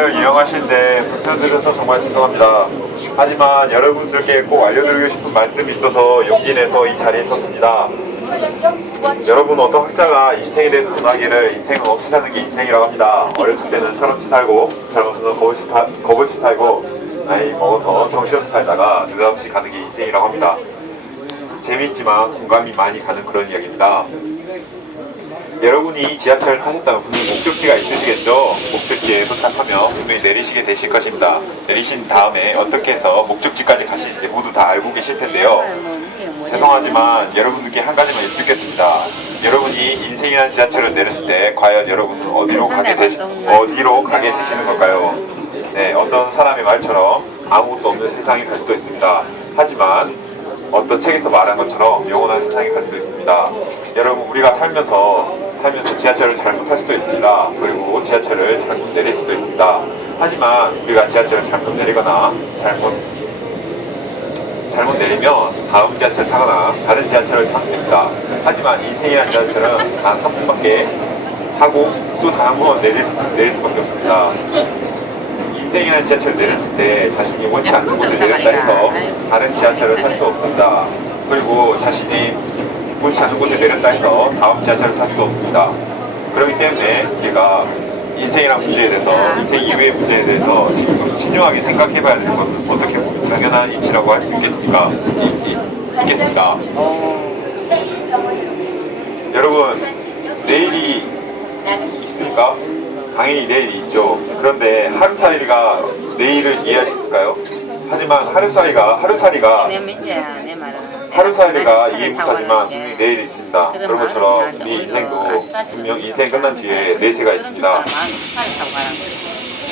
을 이용하시는데 불편드려서 정말 죄송합니다. 하지만 여러분들께 꼭 알려드리고 싶은 말씀이 있어서 용기 내서 이 자리에 섰습니다. 여러분 어떤 학자가 인생에 대해서 전하기를 인생은 없이 사는 게 인생이라고 합니다. 어렸을 때는 철없이 살고 젊어서는 겁없이, 사, 겁없이 살고 나이 먹어서 정신없이 살다가 느닷없이 가는 게 인생이라고 합니다. 재미있지만 공감이 많이 가는 그런 이야기입니다. 여러분이 지하철을 타셨다면 분명히 목적지가 있으시겠죠? 목적지에 도착하면 분명히 내리시게 되실 것입니다. 내리신 다음에 어떻게 해서 목적지까지 가시는지 모두 다 알고 계실 텐데요. 죄송하지만 여러분들께 한 가지만 여쭙겠습니다. 여러분이 인생이라는 지하철을 내렸을 때 과연 여러분은 어디로 가게 되시, 어디로 가게 되시는 걸까요? 네, 어떤 사람의 말처럼 아무것도 없는 세상에 갈 수도 있습니다. 하지만 어떤 책에서 말한 것처럼 영원한 세상에 갈 수도 있습니다. 여러분 우리가 살면서 살면서 지하철을 잘못 탈 수도 있습니다. 그리고 지하철을 잘못 내릴 수도 있습니다. 하지만 우리가 지하철을 잘못 내리거나 잘못 잘못 내리면 다음 지하철 타거나 다른 지하철을 타면 됩니다. 하지만 인생이라는 지하철은 단 3분밖에 타고 또단한번 내릴, 내릴 수밖에 없습니다. 인생이라는 지하철을 내렸을 때 자신이 원치 않는 곳에 내렸다 해서 다른 지하철을 탈 수 없습니다. 그리고 자신이 원치 않는 곳에 내렸다 해서 다음 지하철을 탈 수도 없습니다. 그렇기 때문에 우리가 인생이란 문제에 대해서 인생 이외의 문제에 대해서 신- 신중하게 생각해봐야 되는 것은 어떻게 보면 당연한 이치라고 할 수 있겠습니까? 이- 이- 있겠습니다. 여러분 내일이 있습니까? 당연히 내일이 있죠. 그런데 하루살이가 내일을 이해할 수 있을까요? 하지만 하루살이가 하루살이가 내 문제야 내 말은 하루살이가 분명히 내일이 있습니다. 그런 것처럼 우리 인생도 분명 인생 끝난 뒤에 내세가 있습니다.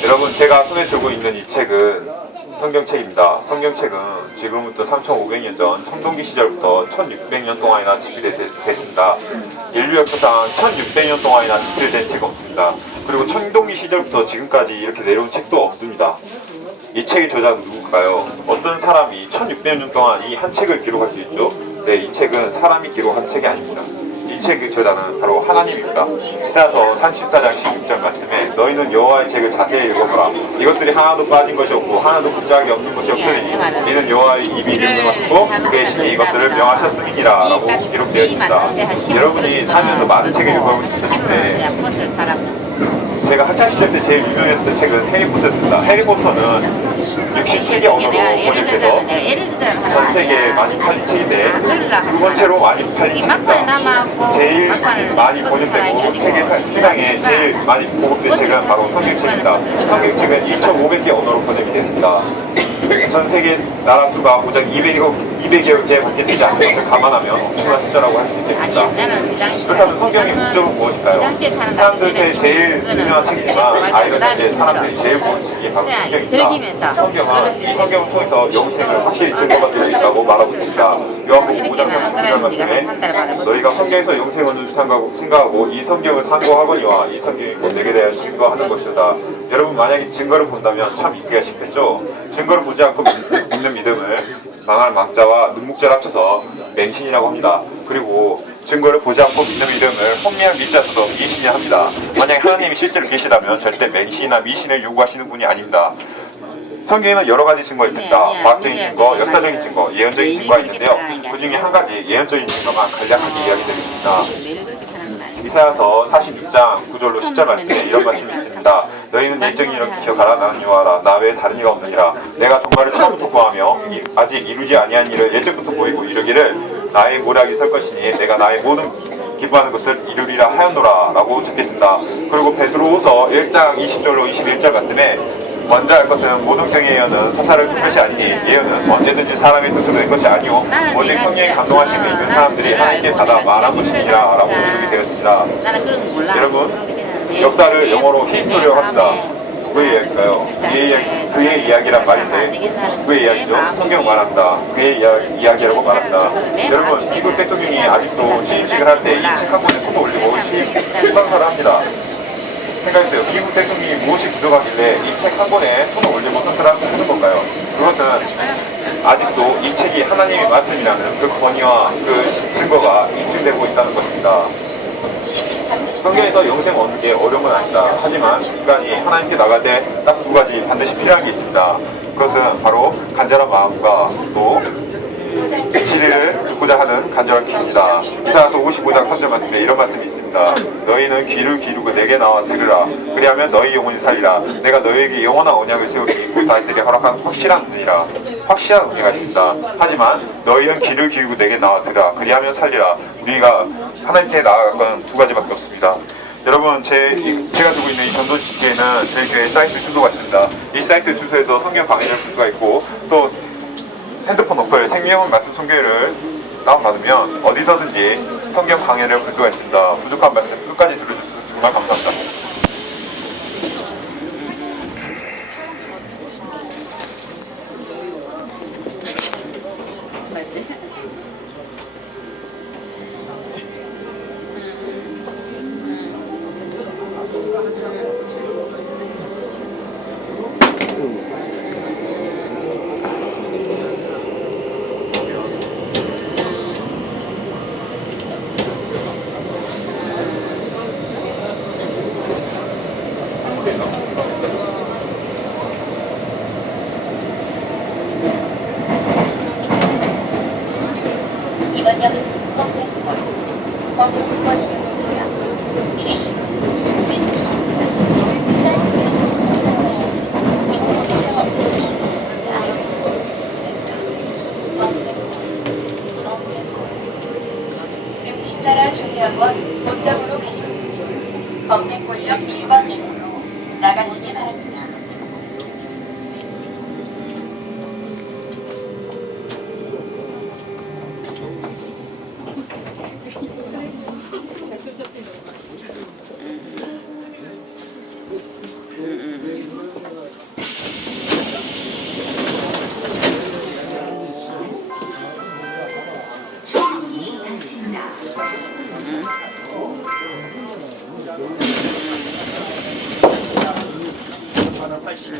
여러분 제가 손에 들고 있는 이 책은 성경책입니다. 성경책은 지금부터 3,500년 전 청동기 시절부터 1,600년 동안이나 집필됐습니다. 인류 역사상 1,600년 동안이나 집필된 책은 없습니다. 그리고 청동기 시절부터 지금까지 이렇게 내려온 책도 없습니다. 이 책의 저자는 누굴까요? 어떤 사람이 1600년 동안 이 한 책을 기록할 수 있죠? 네, 이 책은 사람이 기록한 책이 아닙니다. 이 책의 저자는 바로 하나님입니다. 이사서 34장 16절 말씀에 너희는 여호와의 책을 자세히 읽어보라. 이것들이 하나도 빠진 것이 없고 하나도 붙잡이 없는 것이 없으니 이는 여호와의 입이 명령하셨고 그의 신이 이것들을 명하셨음이니라 라고 기록되어 있습니다. 여러분이 살면서 많은 책을 읽어보실 텐데 제가 학창 시절 때 제일 유명했던 책은 해리포터입니다. 해리포터는 67개 언어로 하나 전 세계에. 많이 팔린 책인데 하지 두 번째로 많이 팔린 책입니다. 제일 많이 번역되고 세계 세상에 제일 많이 보급된 책은 바로 성경책입니다. 성경책은 2,500개 언어로 번역이 됐습니다. 전 세계 나라 수가 고작 200여, 200여 개밖에 되지 않는 것을 감안하면 엄청난 숫자라고 할 수 있겠습니다. 그 그렇다면 성경의 목적은 무엇일까요? 사람들한테 제일 유명한 책이지만 아이들한테 사람들이 제일 보는 책이 바로 성경입니다. 성경은 이 성경을 통해서 영생을 확실히 증거받을 수 있다고 말하고 있습니다. 요한복음 5장 39절 말씀에 너희가 성경에서 영생을 생각하고, 생각하고 이 성경을 상고하거니와 이 성경이 곧 내게 대하여 증거하는 것이다. 여러분 만약에 증거를 본다면 참 믿기가 쉽겠죠? 증거를 보지 않고 믿- 믿는 믿음을 망할 망자와 눈목자를 합쳐서 맹신이라고 합니다. 그리고 증거를 보지 않고 믿는 믿음을 혼미한 믿자서도 미신이 합니다. 만약 하나님이 실제로 계시다면 절대 맹신이나 미신을 요구하시는 분이 아닙니다. 성경에는 여러 가지 증거가 있습니다. 네, 아니야. 과학적인 문제야, 증거, 역사적인. 증거, 예언적인 네, 증거가 있는데요. 그 중에 한 가지 예언적인 증거만 간략하게 이야기드리겠습니다. 이사야서 46장 9절로 10절 말씀에 이런 말씀이 있습니다. 너희는 일정히 이렇게 기억하라 나는 여호와라 나 외에 다른 이가 없느니라 내가 정말을 처음부터 구하며 이- 아직 이루지 아니한 일을 예적부터 보이고 이르기를 나의 모략이 설 것이니 내가 나의 모든 기뻐하는 것을 이루리라 하였노라 라고 적겠습니다. 그리고 베드로후서 1장 20절로 21절 말씀에 먼저 할 것은 모든 경의 예언은 서사를 큰 것이 아니니 예언은 언제든지 사람의 뜻으로 된 것이 아니오 오직 성령의 감동하심이 있는 사람들이 하나님께 받아 말한 것이니라 라고 기록이 되었습니다. 그런 거 몰라 여러분, 역사를 영어로 히스토리라고 합니다. 누구의 이야기일까요? 그의 이야기, 그의 이야기란 말인데 누구의 이야기죠? 성경 말한다. 그의 이야, 이야 기라고 말한다. 여러분, 미국 대통령이 아직도 취임식을 할 때 이 책 한 권에 손을 올리고 취임 수방사를 합니다. 대통령이 무엇이 부족하길래 이 책 한 권에 손을 올리고 선서를 하는 건가요? 그것은 아직도 이 책이 하나님의 말씀이라는 그 권위와 그 증거가 입증되고 있다는 것입니다. 성경에서 영생 얻는 게 어려운 건 아니다. 하지만 인간이 하나님께 나갈 때 딱 두 가지 반드시 필요한 게 있습니다. 그것은 바로 간절한 마음과 또 진리를 듣고자 하는 간절한 귀입니다. 이사야서 55장 3절 말씀에 이런 말씀이 있습니다. 너희는 귀를 기르고 내게 나와 들으라. 그리하면 너희 영혼이 살리라. 내가 너희에게 영원한 언약을 세우리니 곧 다윗에게 허락한 확실한 은혜라. 확실한 은혜가 있습니다. 하지만 너희는 귀를 기울이고 내게 나와 들으라. 그리하면 살리라. 우리가 하나님께 나아갈 건 두 가지밖에 없습니다. 여러분 제, 이- 제가 두고 있는 이 전도 집계에는 저희 교회 사이트 주소가 있습니다. 이 사이트 주소에서 성경 강의를 볼 수가 있고 또 핸드폰 어플 생명 말씀 성교회를 다운받으면 어디서든지 성경 수가 있습니다. 부족한 말씀 끝까지 들어주셔서 정말 감사합니다. 맞지? 이번 역은 komplex거리, komplex거리입니다. 따라 중요한 건 본점으로 가십니다. 검색권력 1번 출구로 나가시기 바랍니다. 配信。